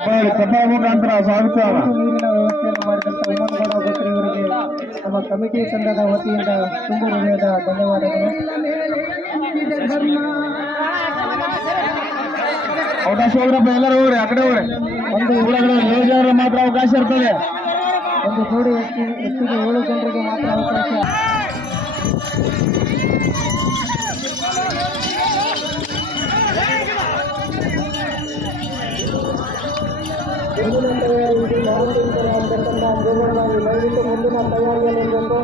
ಸಭಾ ಮುಖಾಂತರ ಸ್ವಾಗತ. ನೀರಿನ ವ್ಯವಸ್ಥೆಯನ್ನು ಮಾಡಿದಂತ ಉಮ್ಮನಗೌಡ ಗೋತ್ರಿ ಅವರಿಗೆ ನಮ್ಮ ಕಮಿಟಿ ಸಂಘದ ವತಿಯಿಂದ ತುಂಬು ಹೃದಯದ ಧನ್ಯವಾದಗಳು. ಅವಕಾಶ ಹೋಗ್ರಪ್ಪ, ಎಲ್ಲರೂ ಹೋಗ್ರಿ, ಆ ಕಡೆ ಹೋಗ್ರಿ. ಒಂದು ಯುವಜನರು ಮಾತ್ರ ಅವಕಾಶ ಇರ್ತದೆ. ಒಂದು ಜೋಡಿ ಎತ್ತಿಗೆ 7 ಜನರಿಗೆ ಮಾತ್ರ ಅವಕಾಶ. ದಯವಿಟ್ಟು ಮುಂದಿನ ತಯಾರಿಯಲ್ಲಿ ಇರಬೇಕು.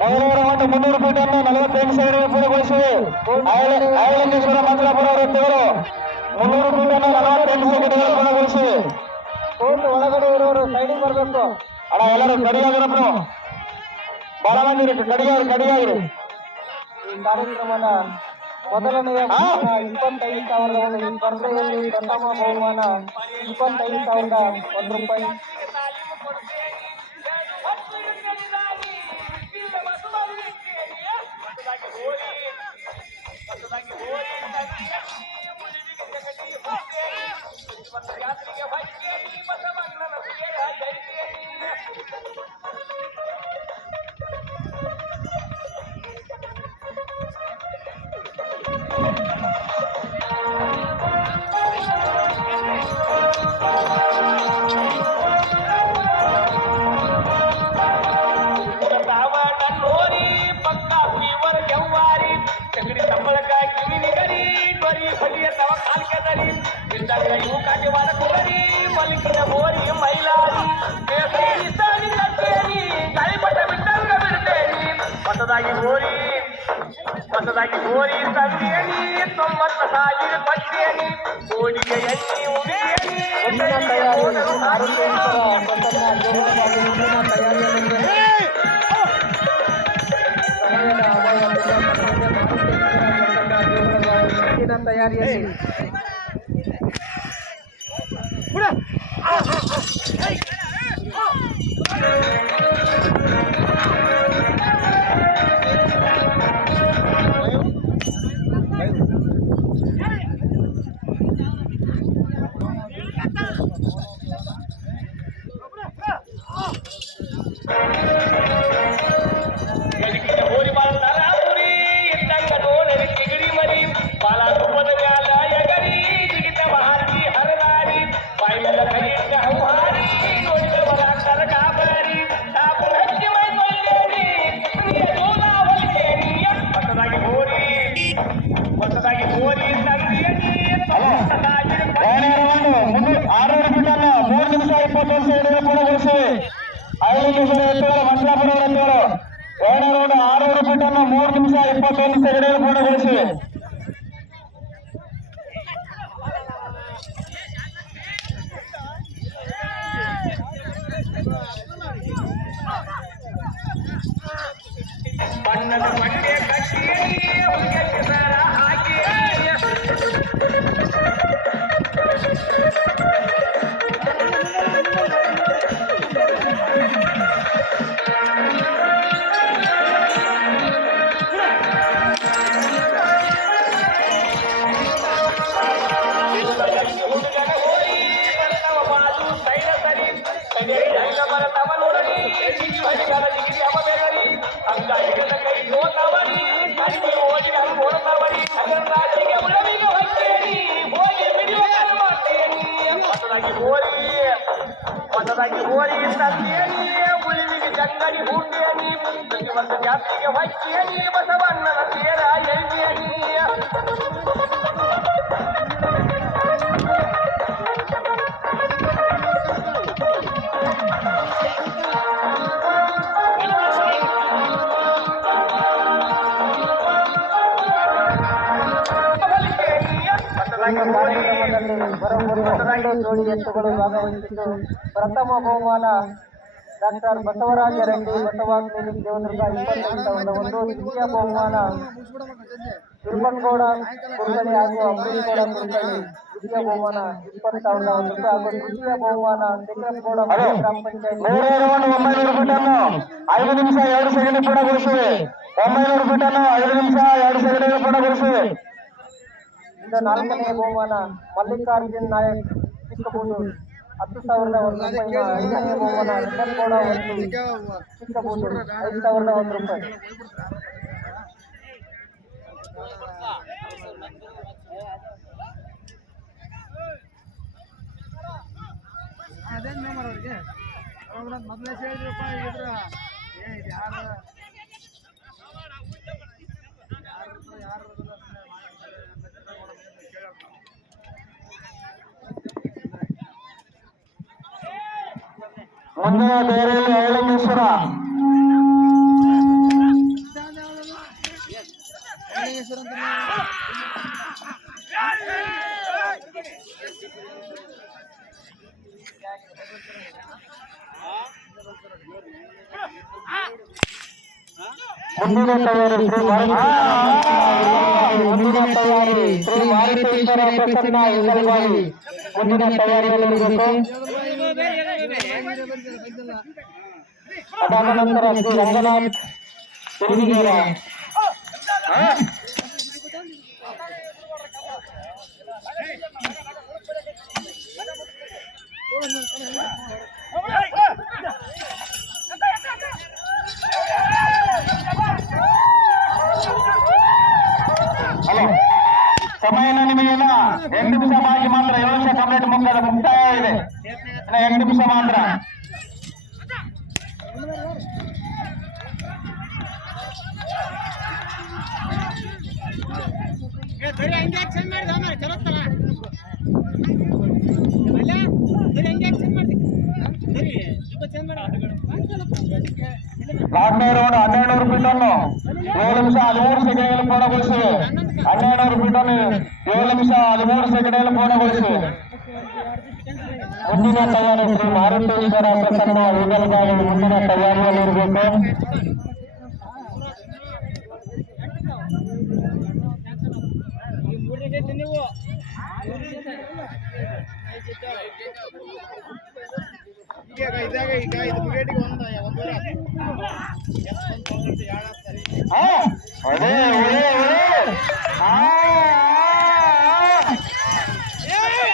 ಮಂಗಳೂರು 300 ಫೀಟನ್ನು 48 ಸೆಕೆಂಡ್ಗೆ ಪೂರ್ಣಗೊಳಿಸಿವೆ. ಆಯಳಂದೇಶ್ವರ ಮಂಜಲಾಪುರ ರಸ್ತೆಗಳು 300 ಫೀಟನ್ನು 48 ಸೆಕೆಂಡ್ಗೆ ಪೂರ್ಣಗೊಳಿಸಿವೆ. ಒಳಗಡೆ ಇರೋರು ಸೈಡಿಗೆ ಬರಬೇಕು. ಅಣ್ಣ ಎಲ್ಲರೂ ಕಡಿಯಾಗಿರಪ್ಪ, ಬಹಳ ಮಂದಿ ಕಡಿಯಾಗಿರಿ. ಈ ಕಾರ್ಯಕ್ರಮದ ಮೊದಲನೆಯ 25,000 ಈ ಸ್ಪರ್ಧೆಯಲ್ಲಿ ಪ್ರಥಮ ಬಹುಮಾನ 25,001 ರೂಪಾಯಿ. ಹೊಸದಾಗಿ ಗೋರಿ ತಂದೇನಿ 90,000 ಪಟ್ಟೇನಿ ಗೋಡಿಗೆ ಎಣ್ಣೆ ಉಡಿಯೇನಿ. ತಯಾರಿಯಲ್ಲಿ ಮಂಜಲಾಪುರ ಎತ್ತುಗಳು 2ನೇ ರೌಂಡ್ 600 ಫೀಟನ್ನು 3 ನಿಮಿಷ 21 ಸೆಕೆಂಡ್ಗೆ ಪೂರ್ಣಗೊಳಿಸಿವೆ. ಬಣ್ಣದ ಬಟ್ಟೆ ಕಟ್ಟಿ ಹುಡುಗಕ್ಕೆ ಸರ ಹಾಕಿ ಹುಡುಗನ ಹೋರಿ ನಮ್ಮ ಬಾಜು ಸೈಡ ಸರಿ ತವ ನೋಡಲಿ ಹರಿಗಾಲ ಡಿಗ್ರಿ ಅವ ಬೇಗರಿ ಅಂಗಾಯಿಗಳ ಕೈ ಹೋತವರಿ ಕಡಿಮೆ ಓಡಿ ನಾನು ಓಡ್ತವರಿ ರಾಜಿಗೆ ಉಳವಿಗೆ ಹೊತ್ತೇನಿ ಹೋಗಿ ಬಿಡುವ ಮಾಡ್ತೇನಿ. ಹೊಸದಾಗಿ ಹೋರಿ ತಂದೇನಿ ಉಳಿವಿಗೆ ಜಂಗಡಿ ಹೂಟೇನಿ ಪ್ರತಿ ವರ್ಷ ಜಾತ್ರೆಗೆ ಹೊಚ್ಚೇನಿ ಬಸವಣ್ಣನ ಕಾರ್ಯಕ್ರಮದಲ್ಲಿ ಬರೋಬ್ಬರಿ 12 ಜೋಡಿ ಎತ್ತುಗಳು ಭಾಗವಹಿಸಿದ್ದು ಪ್ರಥಮ ಬಹುಮಾನ ಡಾಕ್ಟರ್ ಬಸವರಾಜ ರೆಡ್ಡಿ ಬಸವ ಕ್ಲಿನಿಕ್ ದೇವದುರ್ಗ 25,001, ದ್ವಿತೀಯ ಬಹುಮಾನ ತಿರುಪನಗೌಡ ಕುರುಕಳಿ ಹಾಗೂ ಅಂಬರೀಶಗೌಡ ಕುರುಕಳಿ, ದ್ವಿತೀಯ ಬಹುಮಾನ 20,001 ರೂಪಾಯಿ ಹಾಗೂ ತೃತೀಯ ಬಹುಮಾನ ಶೇಖರಗೌಡ ಗ್ರಾಮ ಪಂಚಾಯತ್ 900 ಫೀಟನ್ನು 5 ನಿಮಿಷ 2 ಸೆಕೆಂಡ್ ಪೂರ್ಣಗೊಳಿಸಿವೆ. 900 ಫೀಟನ್ನು 5 ನಿಮಿಷ 2 ಸೆಕೆಂಡ್ ಪೂರ್ಣಗೊಳಿಸಿವೆ. ಇಂದು 4ನೇ ಬಹುಮಾನ ಮಲ್ಲಿಕಾರ್ಜುನ್ ನಾಯಕ್ ಚಿಕ್ಕಬೂದೂರು 10,001 ರೂಪಾಯಿ. 5ನೇ ಬಹುಮಾನ ರಿಷಬ್ಗೌಡ ಹೊಳ್ಳಿ ಚಿಕ್ಕಬೂದೂರು 5,001 ರೂಪಾಯಿ. ಮುಂದಿನ ಬೇರೆಯಲ್ಲಿ ಐಲಂಗೇಶ್ವರ ಮುಂದಿನ ತಯಾರಿ ಶ್ರೀ ಮಾರುತೇಶ್ವರ ಪ್ರಸನ್ನ ಇಂಗಲವಾಡಿ ಮುಂದಿನ ತಯಾರಿಯಲ್ಲಿರಬೇಕು. ಅದಾದ ನಂತರ ಶ್ರೀ ರಂಗನಾಥ್ ತಿರುಗಿಗೇರ ಹಲೋ, ಸಮಯನ ನಿಮಗೆಲ್ಲ 8 ನಿಮಿಷ ಬಾಕಿ ಮಾತ್ರ. 7 ನಿಮಿಷ ಕಂಪ್ಲೀಟ್ ಮುಕ್ತಾಯ ಇದೆ. 8 ನಿಮಿಷ ಮಾತ್ರ. ಲಾಸ್ಟ್ನೇ ರೌಂಡ್ 1200 ಫೀಟನ್ನು 7 ನಿಮಿಷ 13 ಸೆಕೆಂಡ್ಗಳಲ್ಲಿ ಪೂರ್ಣಗೊಳಿಸಿವೆ. 1200 ಫೀಟನ್ನು 7 ನಿಮಿಷ 13 ಸೆಕೆಂಡ್ಗಳಲ್ಲಿ ಪೂರ್ಣಗೊಳಿಸಿವೆ. ಮುಂದಿನ ತಯಾರಿ ಶ್ರೀ ಮಾರುತೇಶ್ವರ ಪ್ರಸನ್ನ ಈಗಲಗಾಗಿ ಮುಂದಿನ ತಯಾರಿಯಲ್ಲಿರಬೇಕು.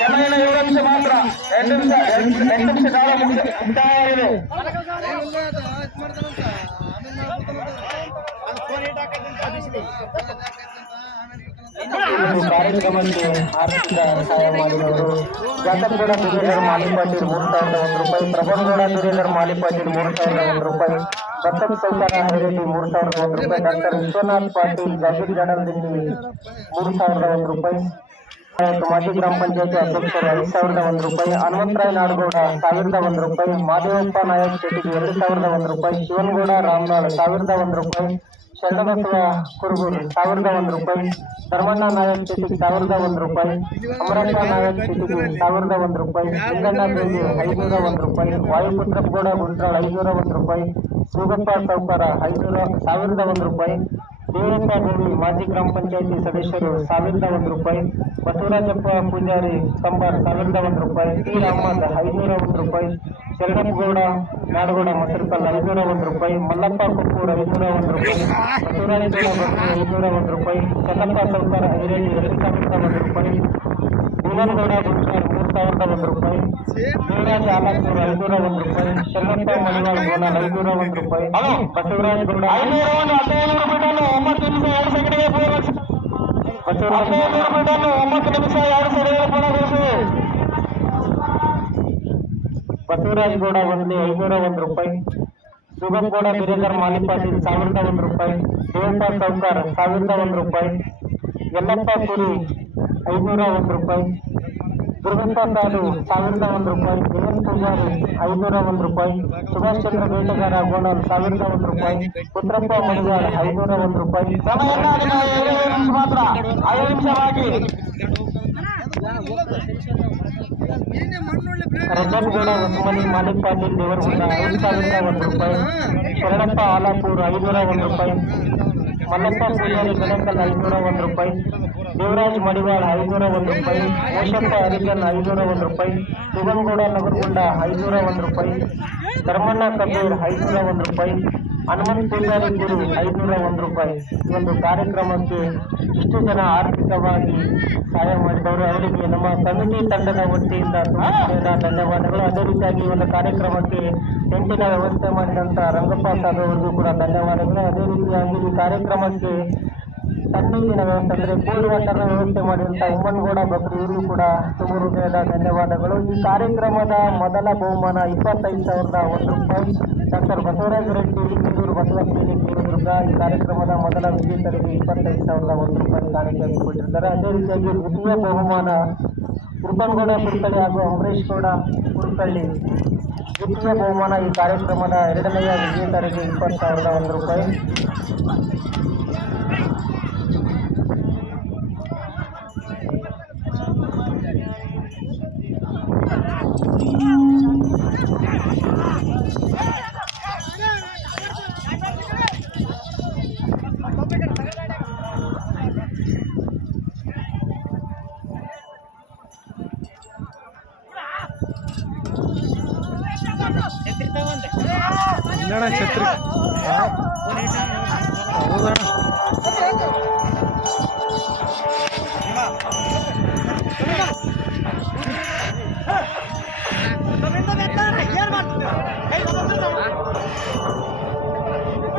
ಸಮಯನ 7 ನಿಮಿಷ ಮಾತ್ರ. 8 ನಿಮಿಷ ಕಾಲ ಮುಕ್ತಾಯ ಇದೆ. ಕಾರ್ಯಕ್ರಮಕ್ಕೆ ಆರ್ಥಿಕ ಸಹಾಯ ಮಾಡಿದವರು ಜಾತಕಗೌಡ ಸುರೇಂದ್ರ ಮಾಲಿಪಾಟೀಲ್ 3,001 ರೂಪಾಯಿ, ಪ್ರಭುಗೌಡ ಸುರೇಂದ್ರ ಮಾಲಿಪಾಟೀಲ್ 3,001 ರೂಪಾಯಿ, ದತ್ತಕ್ ಸೌಕಾರ ಹೈರೆಡ್ಡಿ 3,001 ರೂಪಾಯಿ, ಡಾಕ್ಟರ್ ವಿಶ್ವನಾಥ್ ಪಾಟೀಲ್ ಜಾಗೀರ್ ಜಾಡಲ್ದಿಲ್ಲಿ 3,001 ರೂಪಾಯಿ, ಮಾಜಿ ಗ್ರಾಮ ಪಂಚಾಯತಿ ಅಧ್ಯಕ್ಷರು 5,001 ರೂಪಾಯಿ, ಹನುಮಂತರಾಯ ನಾಡಗೌಡ 1,001 ರೂಪಾಯಿ, ಮಾದೇವಪ್ಪ ನಾಯಕ್ ಶೆಟ್ಟಿಗೆ 2,001 ರೂಪಾಯಿ, ಶಿವನಗೌಡ ರಾಮನಾಳ್ 1,001 ರೂಪಾಯಿ, ಶರಣಬಸವ ಕುರುಬೂರು 1,001 ರೂಪಾಯಿ, ಧರ್ಮಣ್ಣ ನಾಯಕ್ ಶೆಟ್ಟಿಗೆ 1,001 ರೂಪಾಯಿ, ಅಮರಪ್ಪ ನಾಯಕ್ ಶೆಟ್ಟಿಗೆ 1,001 ರೂಪಾಯಿ, ಲಿಂಗಣ್ಣ ಬೇಗಿ 501 ರೂಪಾಯಿ, ವಾಯುಪುತ್ರಪ್ಪಗೌಡ ಗುಂಟ್ರಾಳ್ 501 ರೂಪಾಯಿ, ಸೂಗಪ್ಪ ಸೌಕಾರ 1,001 ರೂಪಾಯಿ, ದೇವಪ್ಪ ಗೋಳಿ ಮಾಜಿ ಗ್ರಾಮ ಪಂಚಾಯತಿ ಸದಸ್ಯರು 1,001 ರೂಪಾಯಿ, ಬಸವರಾಜಪ್ಪ ಪೂಜಾರಿ ಕಂಬಾರ್ 1,001 ರೂಪಾಯಿ, ಟಿ ಅಹಮದ್ 501 ರೂಪಾಯಿ, ಶರಣಪ್ಪಗೌಡ ನಾಡಗೌಡ ಮಸರ್ಕಲ್ 501 ರೂಪಾಯಿ, ಮಲ್ಲಪ್ಪ ಕುಪ್ಪೂರ್ 501 ರೂಪಾಯಿ, ಬಸವರಾಜಗೌಡ ಭಟ್ರು 501 ರೂಪಾಯಿ, ಚನ್ನಪ್ಪ ಸೌಕಾರ ಹೈರೇಡಿ 2,001 ರೂಪಾಯಿ, ಭೀಮನಗೌಡ ಗುಂಟ್ರಾಳ್ 3,001 ರೂಪಾಯಿ, ದೇವರಾಜ ಆಲಾಪುರ 501 ರೂಪಾಯಿ, ಶರಣಪ್ಪ ಮಣಿವಾಳ ಗೋಲಾಲ್ 501 ರೂಪಾಯಿ, ಬಸವರಾಜ ಗೌಡ 9 ನಿಮಿಷ 2 ಸೆಕೆಂಡ್ಗೆ ಪೂರ್ಣಗೊಳಿಸಿವೆ. 9 ನಿಮಿಷ 2 ಸೆಕೆಂಡ್ಗೆ ಪೂರ್ಣಗೊಳಿಸಿವೆ. ಬಸವರಾಜಗೌಡ ಒಂದೇ 501 ರೂಪಾಯಿ, ಸುಗಂಗೌಡ ಬಿರೇಂದರ್ ಮಾಲಿಪಾಟೀಲ್ 1,001 ರೂಪಾಯಿ, ದೇವಪ್ಪ ಸೌಕಾರ್ 1,001 ರೂಪಾಯಿ, ಯಲ್ಲಪ್ಪ ಕುರಿ 501 ರೂಪಾಯಿ, ದುರ್ಗಪ್ಪ ಸಾಲು 1,001 ರೂಪಾಯಿ, ವಿನೋದ್ ಪೂಜಾರಿ 501 ರೂಪಾಯಿ, ಸುಭಾಷ್ ಚಂದ್ರ ಬೇಟಗಾರ ಗೋಣಲ್ 1,001 ರೂಪಾಯಿ, ಪುತ್ರಪ್ಪ ಮಣಿವಾಳ್ 501 ರೂಪಾಯಿ. ಮಾತ್ರ 5 ನಿಮಿಷ ಬಾಕಿ. ರಂಗನಗೌಡ ಹೊಸಮನಿ ಮಾಲಿಕ್ ಪಾಟೀಲ್ ದೇವರಗುಂದ 5,001 ರೂಪಾಯಿ. ಶರಣಪ್ಪ ಆಲಾಪುರ್ 501 ರೂಪಾಯಿ. ಮಲ್ಲಪ್ಪ ಪೂಜಾರಿ ಬೆಳಕಲ್ 501 ರೂಪಾಯಿ. ದೇವರಾಜ್ ಮಡಿವಾಳ 501 ರೂಪಾಯಿ. ಮೋಶಪ್ಪ ಹರಿಜನ್ 501 ರೂಪಾಯಿ. ಸುಗನಗೌಡ ನಗರಗುಂಡ 501 ರೂಪಾಯಿ. ಧರ್ಮಣ್ಣ ಕಬೀರ್ 501 ರೂಪಾಯಿ. ಹನುಮಂತ ಪೂಜಾರಿ ಗುರು 501 ರೂಪಾಯಿ. ಈ ಒಂದು ಕಾರ್ಯಕ್ರಮಕ್ಕೆ ಇಷ್ಟು ಜನ ಆರ್ಥಿಕವಾಗಿ ಸಹಾಯ ಮಾಡಿದವರು ಅವರಿಗೆ ನಮ್ಮ ಕಮಿಟಿ ತಂಡದ ವತಿಯಿಂದ ಧನ್ಯವಾದಗಳು. ಅದೇ ರೀತಿಯಾಗಿ ಈ ಒಂದು ಕಾರ್ಯಕ್ರಮಕ್ಕೆ ಟೆಂಟಿನ ವ್ಯವಸ್ಥೆ ಮಾಡಿದಂಥ ರಂಗಪ್ಪ ಸಾಬ್ ಅವರಿಗೂ ಕೂಡ ಧನ್ಯವಾದಗಳು. ಅದೇ ರೀತಿಯಾಗಿ ಈ ಕಾರ್ಯಕ್ರಮಕ್ಕೆ ತಣ್ಣೀರಿನ ವ್ಯವಸ್ಥೆ ಅಂದರೆ ಕೂಲ್ ವಾಟರ್ನ ವ್ಯವಸ್ಥೆ ಮಾಡಿದಂಥ ಉಮ್ಮನಗೌಡ ಬಕ್ರಿ ಇವರಿಗೂ ಕೂಡ ತುಂಬ ಹೃದಯದ ಧನ್ಯವಾದಗಳು. ಈ ಕಾರ್ಯಕ್ರಮದ ಮೊದಲ ಬಹುಮಾನ 25,001 ರೂಪಾಯಿ. ಡಾಕ್ಟರ್ ಬಸವರಾಜ ರೆಡ್ಡಿ ಕಿತ್ತೂರು ಬಸವ ಕ್ಲಿನಿಕ್ ದೇವದುರ್ಗ ಈ ಕಾರ್ಯಕ್ರಮದ ಮೊದಲ ವಿಜೇತರಿಗೆ 25,001 ರೂಪಾಯಿ ಕಾಣಿಕೆಯಾಗಿ ಕೊಟ್ಟಿರ್ತಾರೆ. ಅದೇ ರೀತಿಯಾಗಿ ದ್ವಿತೀಯ ಬಹುಮಾನ ಕೃಪನ್ಗೌಡ ಸುರ್ಕಳ್ಳಿ ಹಾಗೂ ಅಂಬರೀಶ್ ಗೌಡ ಸುರ್ಕಳ್ಳಿ. ದ್ವಿತೀಯ ಬಹುಮಾನ ಈ ಕಾರ್ಯಕ್ರಮದ ಎರಡನೆಯ ವಿಜೇತರಿಗೆ 20,001 ರೂಪಾಯಿ. ಛತ್ರಿ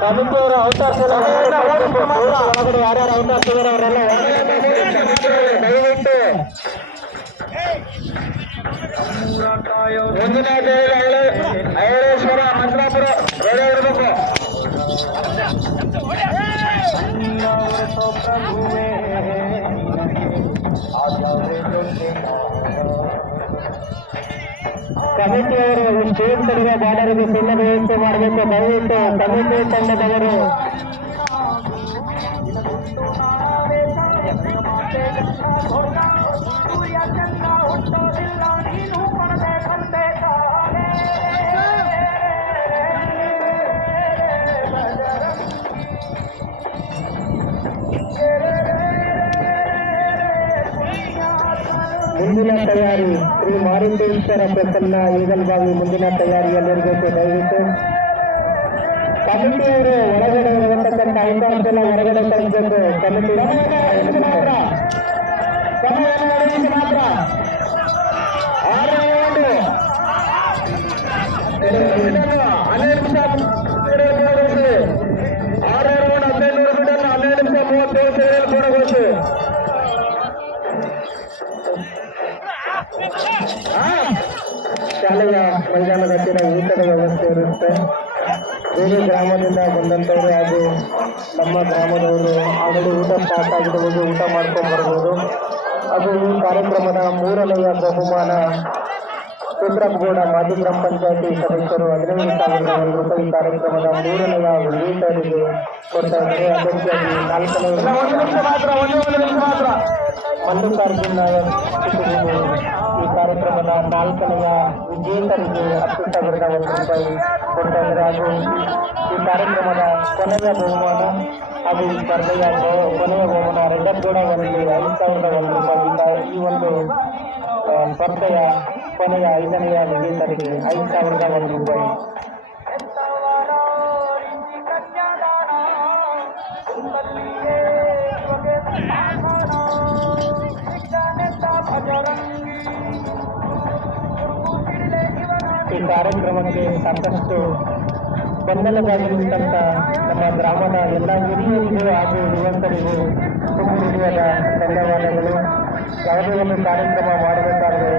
ಕಮಿಟಿಯವರು ಅವಕಾಶ ಒಳಗಡೆ ಯಾರ್ಯಾರು ಅವಕಾಶ ಅವರೆಲ್ಲ ದಯವಿಟ್ಟು ಐರೇಶ್ವರ ಮಂತ್ರಾಪುರ ರೆಡಿ ಇರಬೇಕು. ಕಮಿಟಿಯವರು ಸ್ಟೇಜ್ ಕಡೆಗೆ ಬಾರ್ಡರ್ಗೆ ಸಿನ್ನ ವ್ಯವಸ್ಥೆ ಮಾಡಬೇಕು. ದಯವಿಟ್ಟು ಕಮಿಟಿ ತಂಡದವರು ಮುಂದಿನ ತಯಾರಿ ಶ್ರೀ ಮಾರುತೇಶ್ವರ ಪ್ರಸನ್ನ ಈಗಲ್ಬಾವಿ ಮುಂದಿನ ತಯಾರಿಯಲ್ಲಿರಬೇಕು. ದಯವಿಟ್ಟು ಕಮಿಟಿಯವರು ಹೊರಗಡೆ ಇರತಕ್ಕಂಥ ಅವಕಾಶನ ಹೊರಗಡೆ ಕಳಿಸಬೇಕು. ಕಮಿಟಿ ಮಾತ್ರ 12 ಶಾಲೆಯ ಮೈದಾನದ ಹತ್ತಿರ ಊಟದ ವ್ಯವಸ್ಥೆ ಇರುತ್ತೆ. ಬೇರೆ ಗ್ರಾಮದಿಂದ ಬಂದಂಥವರು ಹಾಗೂ ನಮ್ಮ ಗ್ರಾಮದವರು ಆಗಲೂ ಊಟ ಸ್ಟಾರ್ಟ್ ಆಗಿದೆ, ಹೋಗಿ ಊಟ ಮಾಡ್ಕೊಂಡು ಬರ್ಬೋದು. ಅದು ಈ ಕಾರ್ಯಕ್ರಮದ ಮೂರನೆಯ ಬಹುಮಾನ ಚಿತ್ರಗೌಡ ಮಾಜಿ ಗ್ರಾಮ ಪಂಚಾಯತಿ ಸದಸ್ಯರು 15,001 ರೂಪಾಯಿ ಕಾರ್ಯಕ್ರಮದ ಮೂರನೆಯ ವಿಜೇತರಿಗೆ ಕೊಡ್ತಾ ಇದ್ದಾರೆ. ಅದಕ್ಕಾಗಿ 4ನೇ ಮಲ್ಲಿಕಾರ್ಜುನ ನಾಯಕ್ ಈ ಕಾರ್ಯಕ್ರಮದ 4ನೇ ವಿಜೇತರಿಗೆ 10,001 ರೂಪಾಯಿ ಕೊಡ್ತಾ ಇದ್ದಾರೆ. ಹಾಗೂ ಈ ಕಾರ್ಯಕ್ರಮದ ಕೊನೆಯ ಬಹುಮಾನ ಹಾಗೂ ಈ ಸ್ಪರ್ಧೆಯ ಕೊನೆಯ ಬಹುಮಾನ ರೆಡ್ಡಗೌಡ ಅವರಿಗೆ 5,001 ರೂಪಾಯಿ. ಈ ಒಂದು ಸ್ಪರ್ಧೆಯ ಕೊನೆಯ 5ನೇ ವಿಜೇತರಿಗೆ 5,001 ರೂಪಾಯಿ. ಈ ಕಾರ್ಯಕ್ರಮಕ್ಕೆ ಸಾಕಷ್ಟು ಬೆಂಬಲವಾಗಿರುತ್ತಂತ ನಮ್ಮ ಗ್ರಾಮದ ಎಲ್ಲ ಹಿರಿಯರಿಗೂ ಹಾಗೂ ಯುವಕರಿಗೂ ತುಂಬ ಹೃದಯದ ಧನ್ಯವಾದಗಳು. ಯಾವುದೇ ಒಂದು ಕಾರ್ಯಕ್ರಮ ಮಾಡಬೇಕಾದ್ರೆ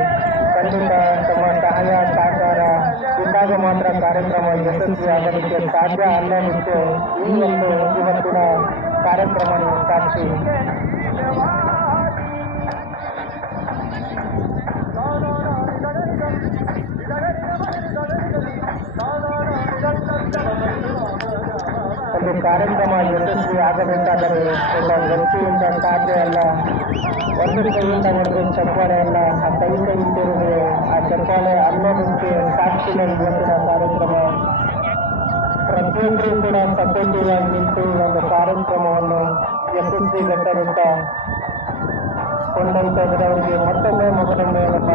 ಖಂಡಿತ ತಮ್ಮ ಸಹಾಯ ಸಹಕಾರ ಇದ್ದಾಗ ಮಾತ್ರ ಕಾರ್ಯಕ್ರಮ ಯಶಸ್ವಿ ಆಗೋದಕ್ಕೆ ಸಾಧ್ಯ ಅನ್ನೋದಕ್ಕೆ ಈ ಒಂದು ಇವತ್ತಿನ ಕಾರ್ಯಕ್ರಮ ಸಾಕ್ಷಿ. ಒಂದು ಕಾರ್ಯಕ್ರಮ ಯಶಸ್ವಿ ಆಗಬೇಕಾದರೆ ಒಬ್ಬ ವ್ಯಕ್ತಿಯಿಂದ ಸಾಧ್ಯ ಅಲ್ಲ. ಒಂದು ಕೈಯಿಂದ ಹೊಡೆದು ಚಪ್ಪಾಳೆ ಅಲ್ಲ, ಆ ಕೈ ಇಟ್ಟಿರುವುದು ಆ ಚಪ್ಪಾಳೆ ಅನ್ನೋದಕ್ಕೆ ಸಾಕ್ಷಿನ ಇವತ್ತಿನ ಕಾರ್ಯಕ್ರಮ. ಪ್ರತಿಯೊಬ್ಬರು ಕೂಡ ಸಪೋರ್ಟಿವ್ ಆಗಿ ನಿಂತು ಒಂದು ಕಾರ್ಯಕ್ರಮವನ್ನು ಯಶಸ್ವಿಗೊಳಿಸುತ್ತ ಕೊಂಡೊಯ್ತಿದ್ರೆ ಅವರಿಗೆ ಮತ್ತೊಮ್ಮೆ ನಮ್ಮ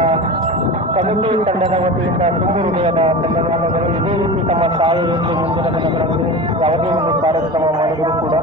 ಕಮಿಟಿ ತಂಡದ ವತಿಯಿಂದ ತುಂಬು ಹೃದಯದ ಧನ್ಯವಾದಗಳು. ಇದೇ ರೀತಿ ತಮ್ಮ ತಾಯಿ ಎಂದು ಮುಂದಿನ ದಿನಗಳಲ್ಲಿ ಯಾವುದೇ ಒಂದು ಕಾರ್ಯಕ್ರಮ ಮಾಡಿದರೂ ಕೂಡ